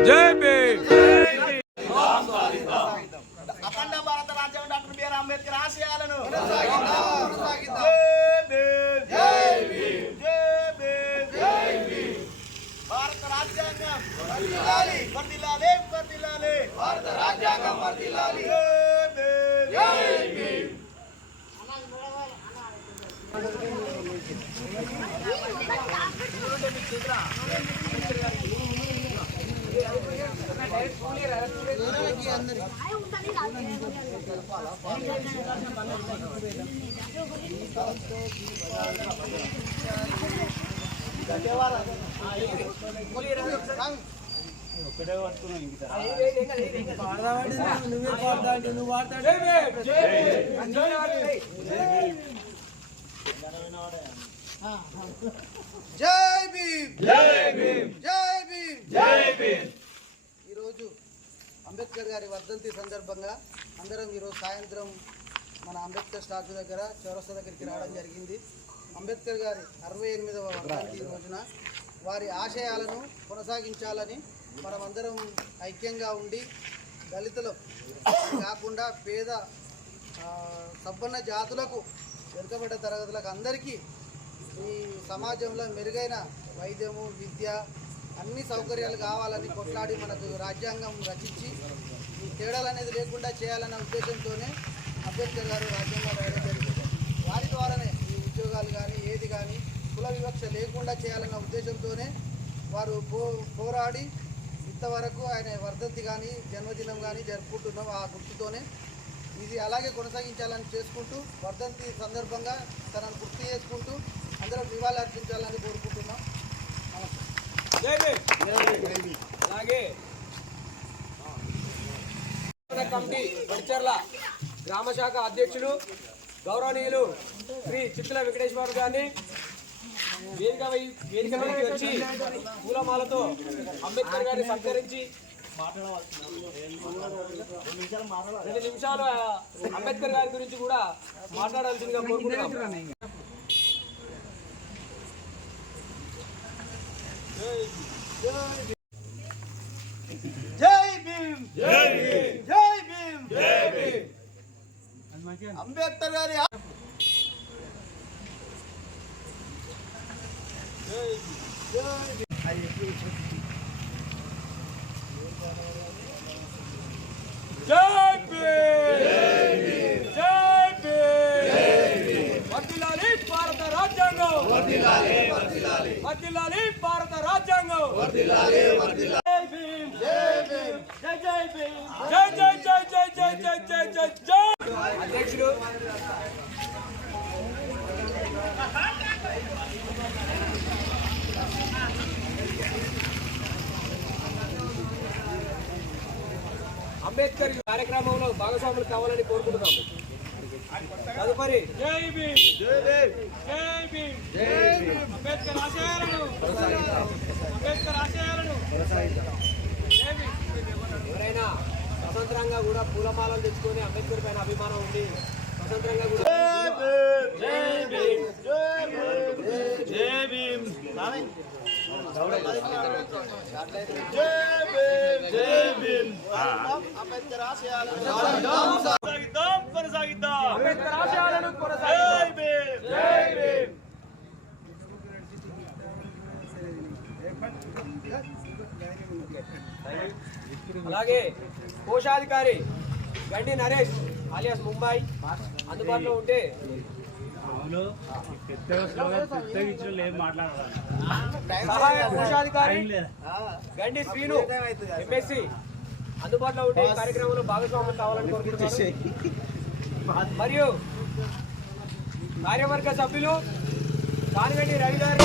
జై భీమ్. అఖండ భారత రాజ్యం డాక్టర్ బిఆర్ అంబేద్కర్ ఆశయాలను భారత రాజ్యాంగం వర్దిల్లాలి వర్దిల్లాలి భారత రాజ్యాంగం వర్దిల్లాలి అన్న ఒకటే పడుతున్నాం ఇంకా నువ్వే పాడతాడు నువ్వు పాడతాడు जय भीम जय అంబేద్కర్ గారి వర్ధంతి సందర్భంగా అందరం ఈరోజు సాయంత్రం మన అంబేద్కర్ స్టాచ్యూ దగ్గర చౌరస్తా దగ్గరికి రావడం జరిగింది. అంబేద్కర్ గారి అరవై ఎనిమిదవ వర్ధంతి రోజున వారి ఆశయాలను కొనసాగించాలని మనమందరం ఐక్యంగా ఉండి దళితులు కాకుండా పేద ఆ, సంపన్న జాతులకు వెనుకబడ్డ తరగతులకు అందరికీ ఈ సమాజంలో మెరుగైన వైద్యము విద్య అన్ని సౌకర్యాలు కావాలని కొట్లాడి మనకు రాజ్యాంగం రచించి ఈ తేడాలు అనేది లేకుండా చేయాలన్న ఉద్దేశంతోనే అంబేద్కర్ గారు రాజ్యాంగం రాయడం జరిగింది. వారి ద్వారానే ఈ ఉద్యోగాలు కానీ ఏది కానీ కుల వివక్ష లేకుండా చేయాలన్న ఉద్దేశంతోనే వారు పో పోరాడి ఇంతవరకు ఆయన వర్ధంతి కానీ జన్మదినం కానీ జరుపుకుంటున్నాం ఆ గుర్తుతోనే. ఇది అలాగే కొనసాగించాలని చేసుకుంటూ వర్ధంతి సందర్భంగా తనను గుర్తు చేసుకుంటూ అందరం నివాళులు అర్పించాలని కోరుకుంటున్నాం. అలాగే. కమిటీ బడిచర్ల గ్రామ శాఖ అధ్యక్షులు గౌరవనీయులు శ్రీ చిత్తుల వెంకటేశ్వర గారిని వేదిక వై- వేదిక మీదకి వచ్చి పూలమాలతో అంబేద్కర్ గారిని సత్కరించి రెండు నిమిషాలు అంబేద్కర్ గారి గురించి కూడా మాట్లాడాల్సిందిగా కోరుకుంటున్నాం. జై భీమ్. జై భీమ్. జై భీమ్. జై భీమ్. అంబేద్కర్ గారి ఆ- జై అంబేద్కర్ కార్యక్రమంలో భాగస్వాములు కావాలని కోరుకుంటున్నాము. తదుపరి అంబేద్కర్ ఆశయాలను అంబేద్కర్ ఆశయాలను జై భీమ్. ఎవరైనా స్వతంత్రంగా కూడా పూలమాలలు తెచ్చుకొని అంబేద్కర్ పైన అభిమానం ఉండి స్వతంత్రంగా కూడా జై భీమ్ జై భీమ్ జై భీమ్ అంబేద్కర్ ఆశయాలను కొనసాగిద్దాం కొనసాగిద్దాం. అంబేద్కర్ ఆశయాలను జై కొనసాగిద్దాం భీమ్ జై భీమ్ అలాగే కోశాధికారి గండి నరేష్ ఆలియాస్ ముంబై అందుబాటులో ఉంటే సహాయ కోశాధికారి గండి శ్రీను ఎంఎస్సి అందుబాటులో ఉంటే ఈ కార్యక్రమంలో భాగస్వామ్యం కావాలని కోరుకుంటున్నాను. మరియు కార్యవర్గ సభ్యులు కానిగండి రవి గారు